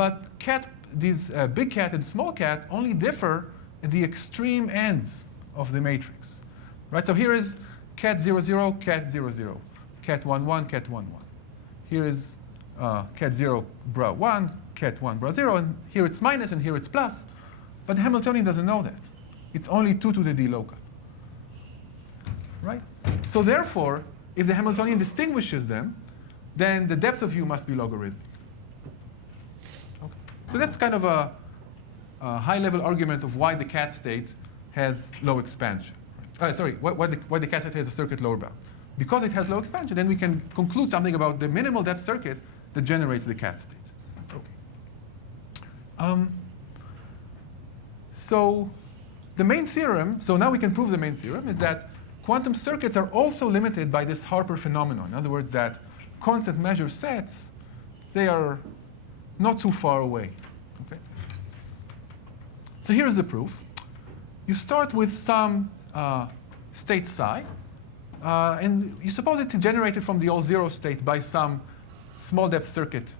But these big cat and small cat only differ at the extreme ends of the matrix. Right? So here is cat 0, 0, cat 0, 0, cat 1, 1, cat 1, 1. Here is cat 0, bra 1, cat 1, bra 0, and here it's minus and here it's plus. But the Hamiltonian doesn't know that. It's only 2 to the d local. Right? So therefore, if the Hamiltonian distinguishes them, then the depth of U must be logarithmic. Okay. So that's kind of a high-level argument of why the cat state has low expansion. Sorry, why the cat state has a circuit lower bound. Because it has low expansion, then we can conclude something about the minimal depth circuit that generates the cat state. Okay. So the main theorem, so now we can prove the main theorem, is that quantum circuits are also limited by this Harper phenomenon. In other words, that constant measure sets, they are not too far away. Okay? So here's the proof. You start with some state psi, and you suppose it's generated from the all zero state by some small depth circuit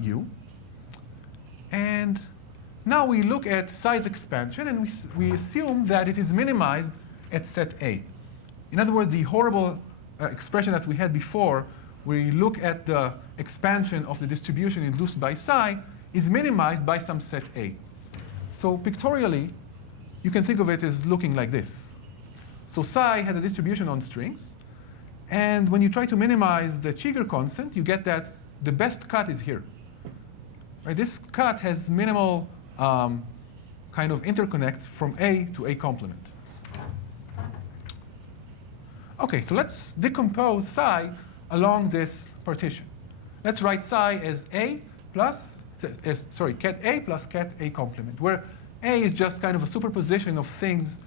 U. And now we look at psi's expansion, and we assume that it is minimized at set A. In other words, the horrible expression that we had before, where you look at the expansion of the distribution induced by psi, is minimized by some set A. So pictorially, you can think of it as looking like this. So psi has a distribution on strings. And when you try to minimize the Cheeger constant, you get that the best cut is here. Right? This cut has minimal kind of interconnect from A to A complement. OK, so let's decompose psi along this partition. Let's write psi as A plus, cat A plus cat A complement, where A is just kind of a superposition of things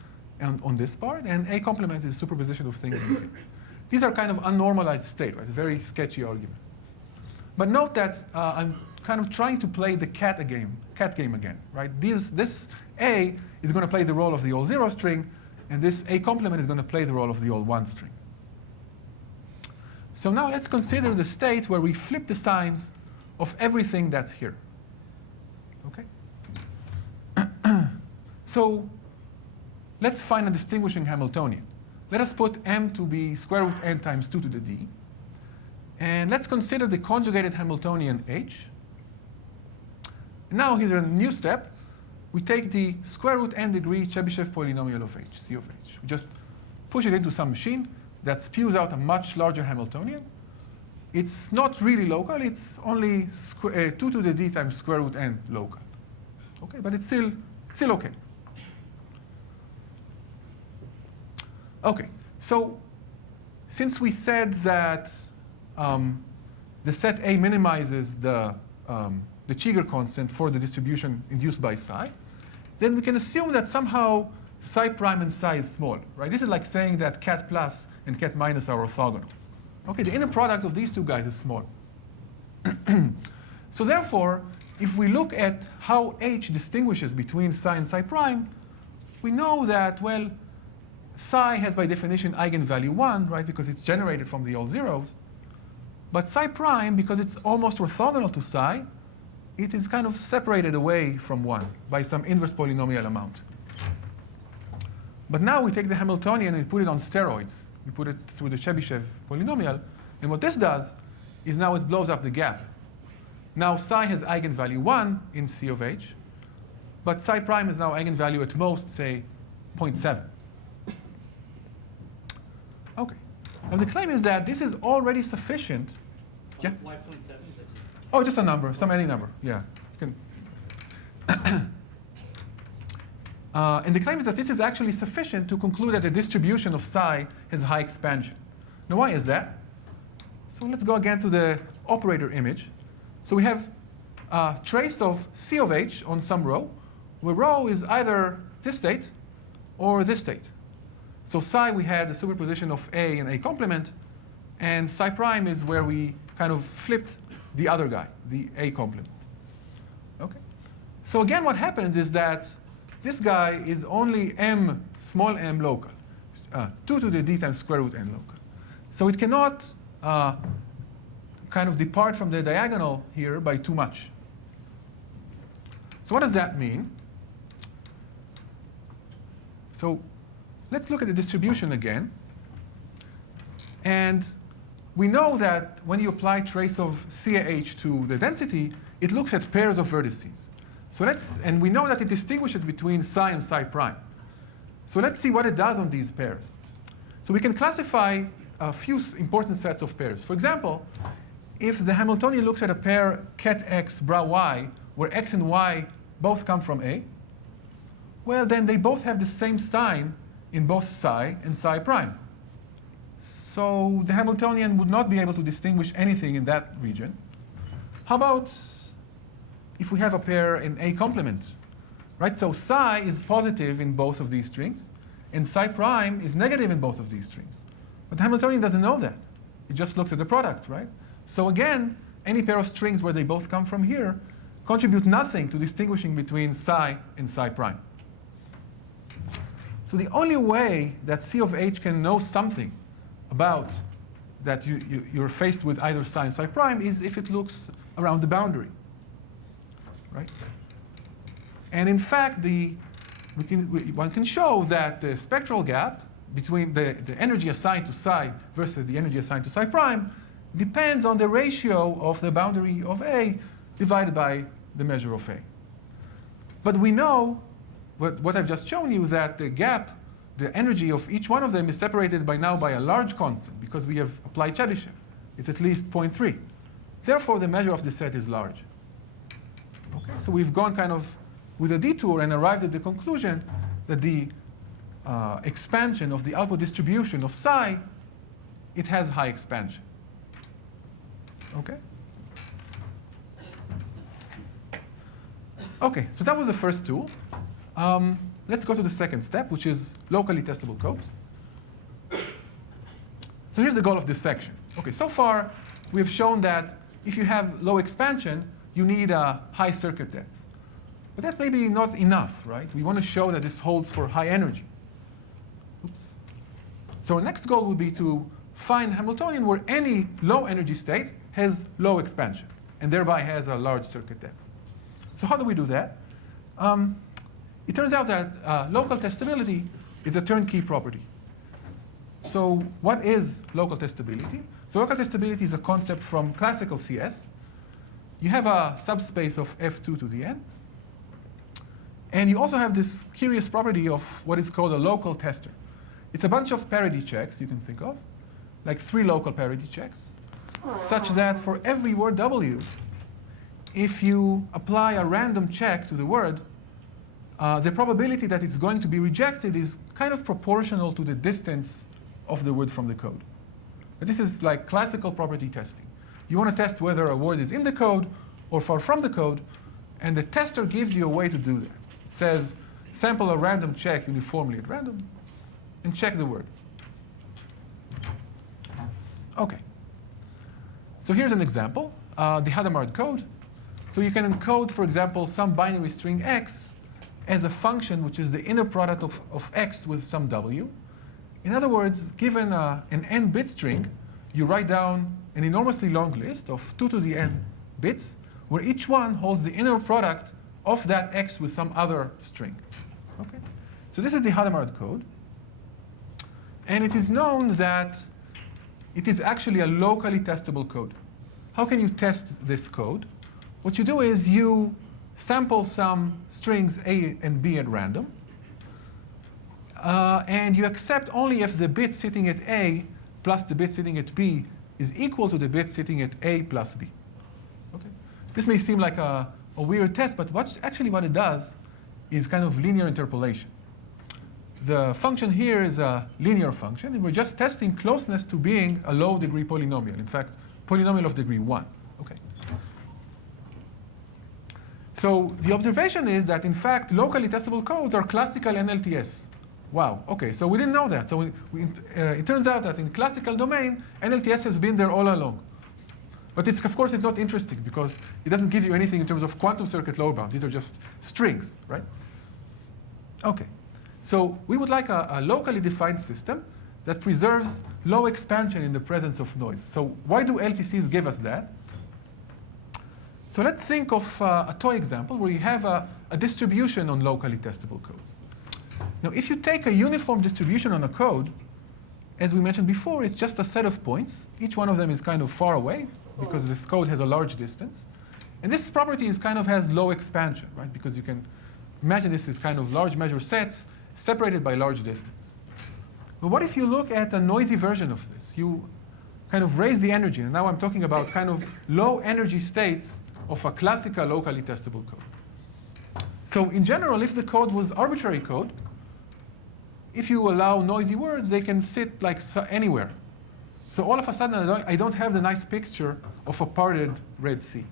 on this part, and A complement is a superposition of things in here. These are kind of unnormalized state, right? A very sketchy argument. But note that I'm kind of trying to play the cat game again, right? This A is going to play the role of the all zero string, and this A complement is going to play the role of the all one string. So now let's consider the state where we flip the signs of everything that's here. Okay? So let's find a distinguishing Hamiltonian. Let us put m to be square root n times 2 to the d. And let's consider the conjugated Hamiltonian h. Now here's a new step. We take the square root n degree Chebyshev polynomial of h, C of h. We just push it into some machine that spews out a much larger Hamiltonian. It's not really local. It's only 2 to the d times square root n local. Okay, but it's still OK. OK, so since we said that the set A minimizes the Cheeger constant for the distribution induced by psi, then we can assume that somehow psi prime and psi is small. Right? This is like saying that cat plus and cat minus are orthogonal. Okay, the inner product of these two guys is small. So therefore, if we look at how h distinguishes between psi and psi prime, we know that, well, psi has by definition eigenvalue 1, right, because it's generated from the all zeros. But psi prime, because it's almost orthogonal to psi, it is kind of separated away from 1 by some inverse polynomial amount. But now we take the Hamiltonian and we put it on steroids. We put it through the Chebyshev polynomial. And what this does is now it blows up the gap. Now psi has eigenvalue 1 in C of h. But psi prime is now eigenvalue at most, say, 0.7. OK. Now the claim is that this is already sufficient. Yeah? Why 0.7? Is that just Oh, just a number, any number. Yeah. You can and the claim is that this is actually sufficient to conclude that the distribution of psi has high expansion. Now, why is that? So let's go again to the operator image. So we have a trace of C of h on some row, where rho is either this state or this state. So psi, we had the superposition of A and A complement, and psi prime is where we kind of flipped the other guy, the A complement. Okay. So again, what happens is that this guy is only m, small m local, 2 to the d times square root n local. So it cannot kind of depart from the diagonal here by too much. So what does that mean? So let's look at the distribution again. And we know that when you apply trace of CAH to the density, it looks at pairs of vertices. So and we know that it distinguishes between psi and psi prime. So let's see what it does on these pairs. So we can classify a few important sets of pairs. For example, if the Hamiltonian looks at a pair ket x bra y, where x and y both come from A, well, then they both have the same sign in both psi and psi prime. So the Hamiltonian would not be able to distinguish anything in that region. How about if we have a pair in A complement? Right? So psi is positive in both of these strings, and psi prime is negative in both of these strings. But the Hamiltonian doesn't know that. It just looks at the product, right? So again, any pair of strings where they both come from here contribute nothing to distinguishing between psi and psi prime. So the only way that C of H can know something about that you're faced with either psi and psi prime is if it looks around the boundary, right? And in fact, one can show that the spectral gap between the energy assigned to psi versus the energy assigned to psi prime depends on the ratio of the boundary of A divided by the measure of A. But we know, what I've just shown you, that the gap, the energy of each one of them is separated by a large constant because we have applied Chebyshev. It's at least 0.3. Therefore, the measure of the set is large. Okay, so we've gone kind of with a detour and arrived at the conclusion that the expansion of the output distribution of psi, it has high expansion. Okay? Okay, so that was the first tool. Let's go to the second step, which is locally testable codes. So here's the goal of this section. Okay, so far we have shown that if you have low expansion, you need a high circuit depth. But that may be not enough, right? We want to show that this holds for high energy. Oops. So our next goal would be to find Hamiltonian where any low energy state has low expansion, and thereby has a large circuit depth. So how do we do that? It turns out that local testability is a turnkey property. So what is local testability? So local testability is a concept from classical CS. You have a subspace of F2 to the n. And you also have this curious property of what is called a local tester. It's a bunch of parity checks you can think of, like 3 local parity checks, such that for every word W, if you apply a random check to the word, the probability that it's going to be rejected is kind of proportional to the distance of the word from the code. But this is like classical property testing. You want to test whether a word is in the code or far from the code, and the tester gives you a way to do that. It says, sample a random check uniformly at random, and check the word. OK. So here's an example, the Hadamard code. So you can encode, for example, some binary string x as a function which is the inner product of x with some w. In other words, given an n-bit string, you write down an enormously long list of 2 to the n bits, where each one holds the inner product of that x with some other string. Okay? So this is the Hadamard code. And it is known that it is actually a locally testable code. How can you test this code? What you do is you sample some strings A and B at random. And you accept only if the bit sitting at A plus the bit sitting at B is equal to the bit sitting at A plus B. Okay? This may seem like a weird test, but actually what it does is kind of linear interpolation. The function here is a linear function, and we're just testing closeness to being a low-degree polynomial. In fact, polynomial of degree 1. Okay. So the observation is that, in fact, locally testable codes are classical NLTS. Wow, OK, so we didn't know that. So it turns out that in classical domain, NLTS has been there all along. But of course, it's not interesting, because it doesn't give you anything in terms of quantum circuit lower bound. These are just strings, right? OK. So we would like a locally defined system that preserves low expansion in the presence of noise. So why do LTCs give us that? So let's think of a toy example where you have a distribution on locally testable codes. Now, if you take a uniform distribution on a code, as we mentioned before, it's just a set of points. Each one of them is kind of far away because this code has a large distance. And this property is kind of has low expansion, right? Because you can imagine this is kind of large measure sets separated by large distance. But what if you look at a noisy version of this? You kind of raise the energy. And now I'm talking about kind of low energy states of a classical locally testable code. So in general, if the code was arbitrary code, if you allow noisy words, they can sit like anywhere. So all of a sudden, I don't have the nice picture of a parted Red Sea.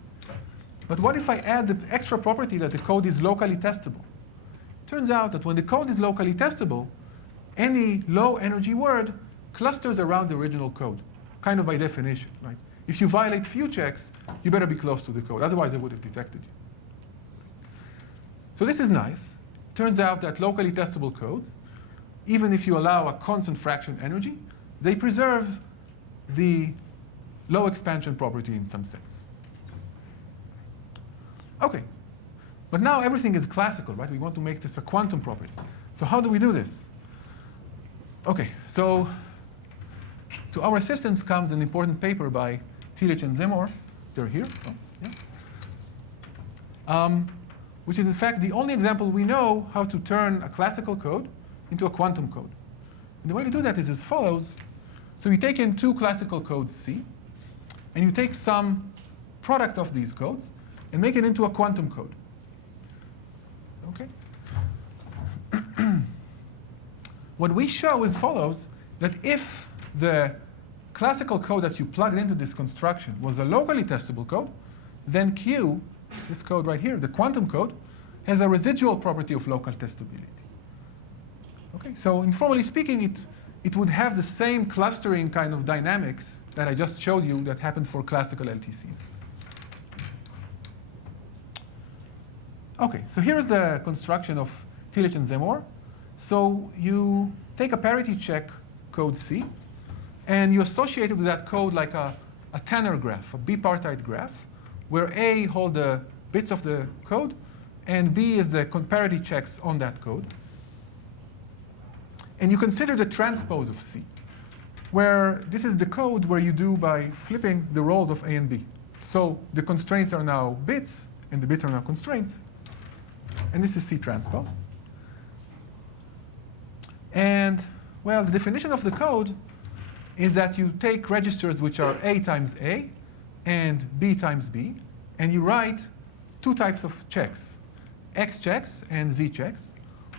But what if I add the extra property that the code is locally testable? Turns out that when the code is locally testable, any low energy word clusters around the original code, kind of by definition, right? If you violate few checks, you better be close to the code. Otherwise, it would have detected you. So this is nice. Turns out that locally testable codes, even if you allow a constant fraction energy, they preserve the low expansion property in some sense. OK. But now everything is classical, right? We want to make this a quantum property. So how do we do this? OK, so to our assistance comes an important paper by Tillich and Zemor. They're here. Oh, yeah. Which is, in fact, the only example we know how to turn a classical code into a quantum code. And the way to do that is as follows. So you take in two classical codes C, and you take some product of these codes and make it into a quantum code. OK? What we show is follows, that if the classical code that you plugged into this construction was a locally testable code, then Q, this code right here, the quantum code, has a residual property of local testability. Okay, so informally speaking, it would have the same clustering kind of dynamics that I just showed you that happened for classical LTCs. OK, so here's the construction of Tillich and Zemor. So you take a parity check code C, and you associate it with that code like a Tanner graph, a bipartite graph, where A hold the bits of the code, and B is the parity checks on that code. And you consider the transpose of C, where this is the code where you do by flipping the roles of A and B. So the constraints are now bits, and the bits are now constraints. And this is C transpose. And, well, the definition of the code is that you take registers which are A times A and B times B, and you write two types of checks, X checks and Z checks,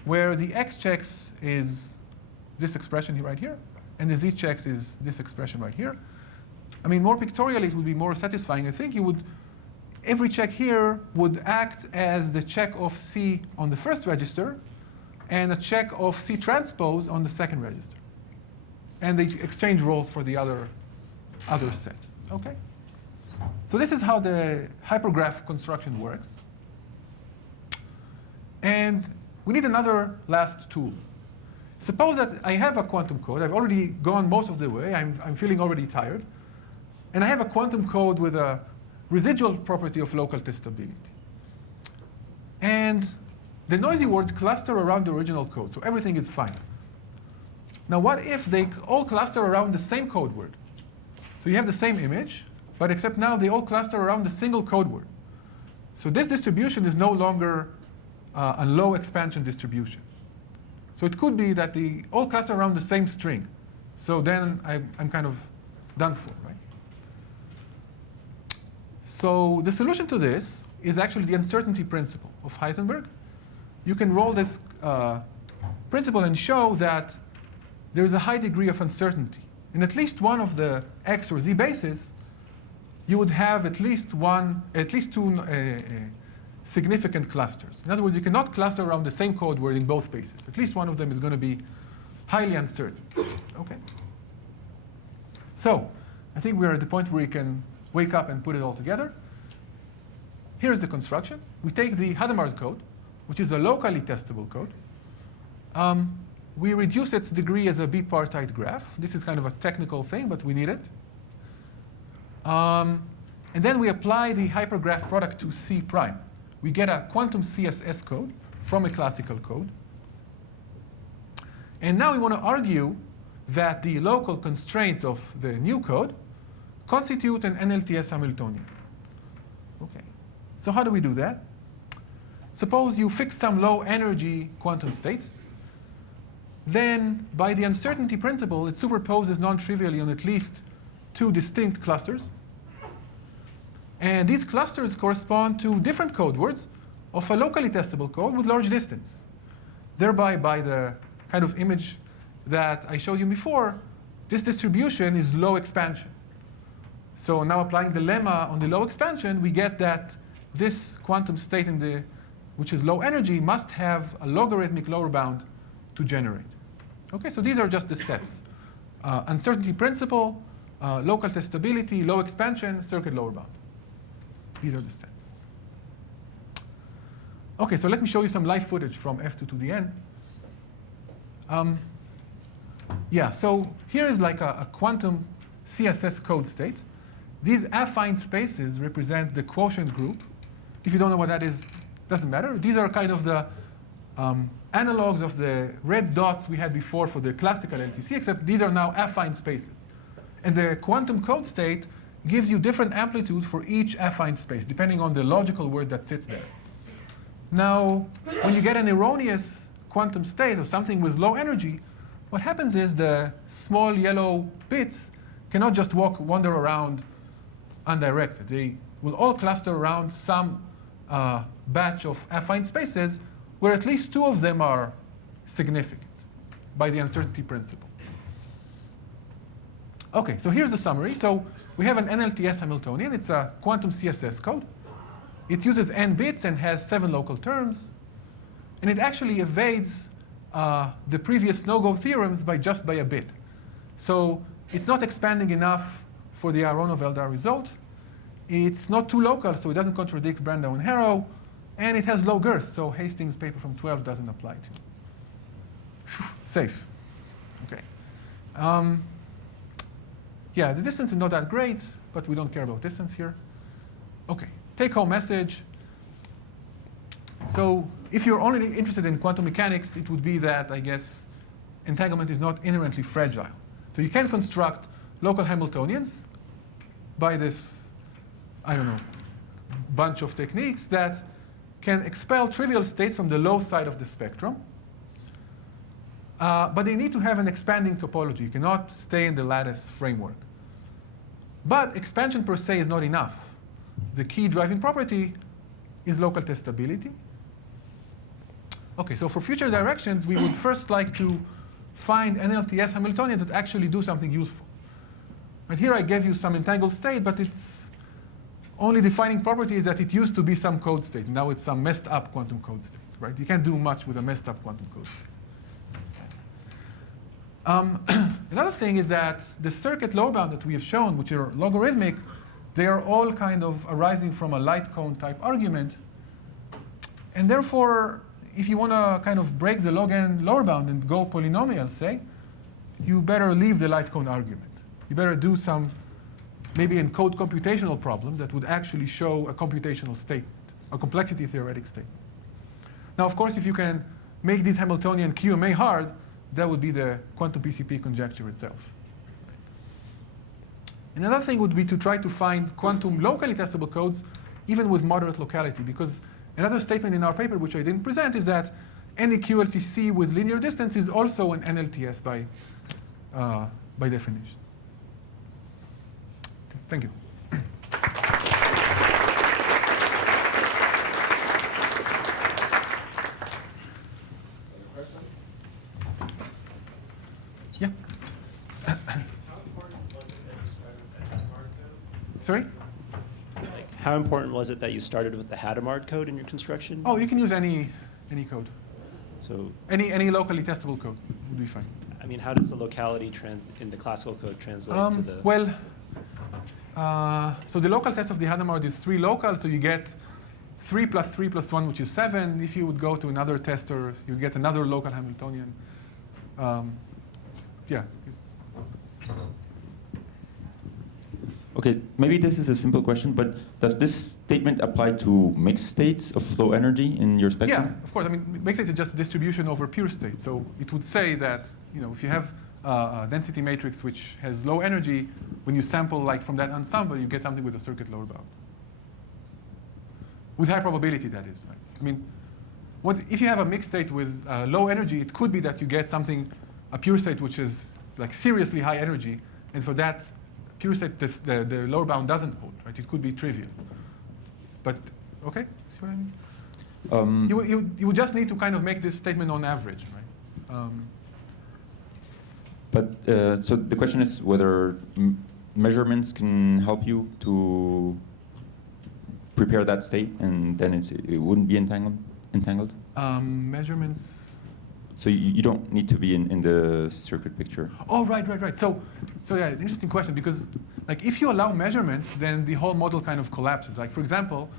where the X checks is this expression right here, and the Z checks is this expression right here. I mean, more pictorially, it would be more satisfying. I think you would, every check here would act as the check of C on the first register, and a check of C transpose on the second register. And they exchange roles for the other set. OK? So this is how the hypergraph construction works. And we need another last tool. Suppose that I have a quantum code. I've already gone most of the way. I'm feeling already tired. And I have a quantum code with a residual property of local testability. And the noisy words cluster around the original code, so everything is fine. Now, what if they all cluster around the same code word? So you have the same image, but except now they all cluster around the single code word. So this distribution is no longer a low expansion distribution. So it could be that they all cluster around the same string. So then I'm kind of done for, right? So the solution to this is actually the uncertainty principle of Heisenberg. You can roll this principle and show that there is a high degree of uncertainty. In at least one of the X or Z bases, you would have at least two significant clusters. In other words, you cannot cluster around the same code word in both bases. At least one of them is going to be highly uncertain. OK? So I think we're at the point where we can wake up and put it all together. Here's the construction. We take the Hadamard code, which is a locally testable code. We reduce its degree as a bipartite graph. This is kind of a technical thing, but we need it. And then we apply the hypergraph product to C prime. We get a quantum CSS code from a classical code. And now we want to argue that the local constraints of the new code constitute an NLTS Hamiltonian. Okay. So how do we do that? Suppose you fix some low energy quantum state. Then, by the uncertainty principle, it superposes non-trivially on at least two distinct clusters. And these clusters correspond to different code words of a locally testable code with large distance. Thereby, by the kind of image that I showed you before, this distribution is low expansion. So now applying the lemma on the low expansion, we get that this quantum state which is low energy must have a logarithmic lower bound to generate. Okay, so these are just the steps. Uncertainty principle, local testability, low expansion, circuit lower bound. These are the steps. Okay, so let me show you some live footage from F2 to the N. Yeah, so here is like a quantum CSS code state. These affine spaces represent the quotient group. If you don't know what that is, doesn't matter. These are kind of the analogs of the red dots we had before for the classical LTC, except these are now affine spaces. And the quantum code state gives you different amplitudes for each affine space, depending on the logical word that sits there. Now, when you get an erroneous quantum state or something with low energy, what happens is the small yellow bits cannot just wander around undirected. They will all cluster around some batch of affine spaces where at least two of them are significant by the uncertainty principle. OK, so here's the summary. So we have an NLTS Hamiltonian. It's a quantum CSS code. It uses n bits and has 7 local terms. And it actually evades the previous no-go theorems by just by a bit. So it's not expanding enough for the Aron Eldar result. It's not too local, so it doesn't contradict Brandau and Harrow. And it has low girth, so Hastings' paper from 12 doesn't apply to. Safe. OK. Yeah, the distance is not that great, but we don't care about distance here. OK, take-home message. So if you're only interested in quantum mechanics, it would be that, I guess, entanglement is not inherently fragile. So you can construct local Hamiltonians by this, I don't know, bunch of techniques that can expel trivial states from the low side of the spectrum. But they need to have an expanding topology. You cannot stay in the lattice framework. But expansion per se is not enough. The key driving property is local testability. OK, so for future directions, we would first like to find NLTS Hamiltonians that actually do something useful. Right here I gave you some entangled state, but its only defining property is that it used to be some code state. Now it's some messed up quantum code state. Right? You can't do much with a messed up quantum code state. Another thing is that the circuit lower bound that we have shown, which are logarithmic, they are all kind of arising from a light cone type argument. And therefore, if you want to kind of break the log n lower bound and go polynomial, say, you better leave the light cone argument. You better do some, maybe encode computational problems that would actually show a computational state, a complexity theoretic state. Now, of course, if you can make these Hamiltonian QMA hard, that would be the quantum PCP conjecture itself. Another thing would be to try to find quantum locally testable codes, even with moderate locality, because another statement in our paper, which I didn't present, is that any QLTC with linear distance is also an NLTS by definition. Thank you. Yeah. Sorry? How important was it that you started with the Hadamard code in your construction? Oh, you can use any code. So any locally testable code would be fine. I mean, how does the locality in the classical code translate to the? Well, so the local test of the Hadamard is 3 local, so you get 3 plus 3 plus 1, which is 7. If you would go to another tester, you'd get another local Hamiltonian. Yeah. Okay, maybe this is a simple question, but does this statement apply to mixed states of flow energy in your spectrum? Yeah, of course. I mean, mixed states is just a distribution over pure state. So it would say that, if you have a density matrix which has low energy, when you sample like from that ensemble, you get something with a circuit lower bound. With high probability, that is. Right? I mean, if you have a mixed state with low energy, it could be that you get something, a pure state which is like seriously high energy, and for that pure state, the lower bound doesn't hold, right? It could be trivial. But, okay, see what I mean? You would just need to kind of make this statement on average, right? So the question is whether measurements can help you to prepare that state, and then it wouldn't be entangled? Measurements. So you don't need to be in the circuit picture. Oh, right. So yeah, it's an interesting question, because like if you allow measurements, then the whole model kind of collapses. Like for example,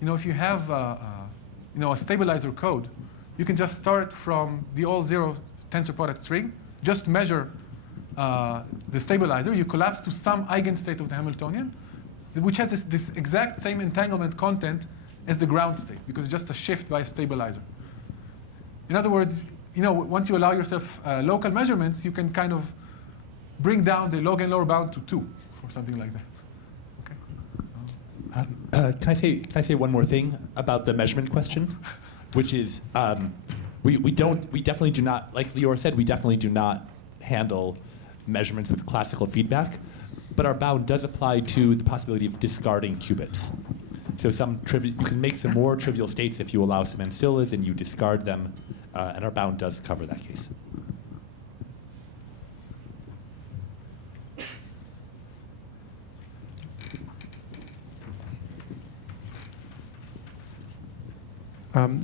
if you have a stabilizer code, you can just start from the all zero tensor product string, just measure the stabilizer. You collapse to some eigenstate of the Hamiltonian, which has this exact same entanglement content as the ground state, because it's just a shift by a stabilizer. In other words, once you allow yourself local measurements, you can kind of bring down the log and lower bound to 2, or something like that. Okay. Can I say one more thing about the measurement question, which is we definitely do not, like Lior said, we definitely do not handle measurements with classical feedback, but our bound does apply to the possibility of discarding qubits. So you can make some more trivial states if you allow some ancillas and you discard them, and our bound does cover that case.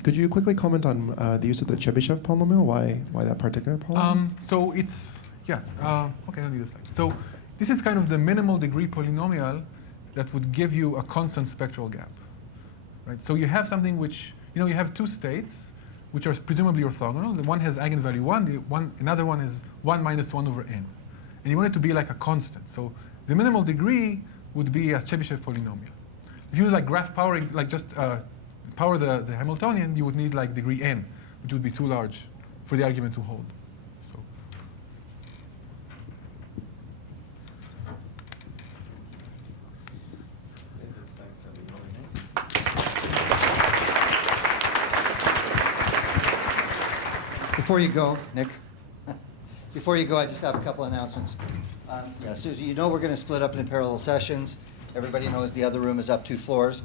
Could you quickly comment on the use of the Chebyshev polynomial? Why that particular polynomial? So it's, okay, I don't need a slide. So this is kind of the minimal degree polynomial that would give you a constant spectral gap. Right? So you have something which, you have two states which are presumably orthogonal. The one has eigenvalue 1, another one is 1 minus 1 over n. And you want it to be like a constant. So the minimal degree would be a Chebyshev polynomial. If you use like graph powering, like just power the Hamiltonian, you would need like degree n, which would be too large for the argument to hold. So. Before you go, Nick, before you go, I just have a couple announcements. So we're going to split up into parallel sessions. Everybody knows the other room is up 2 floors.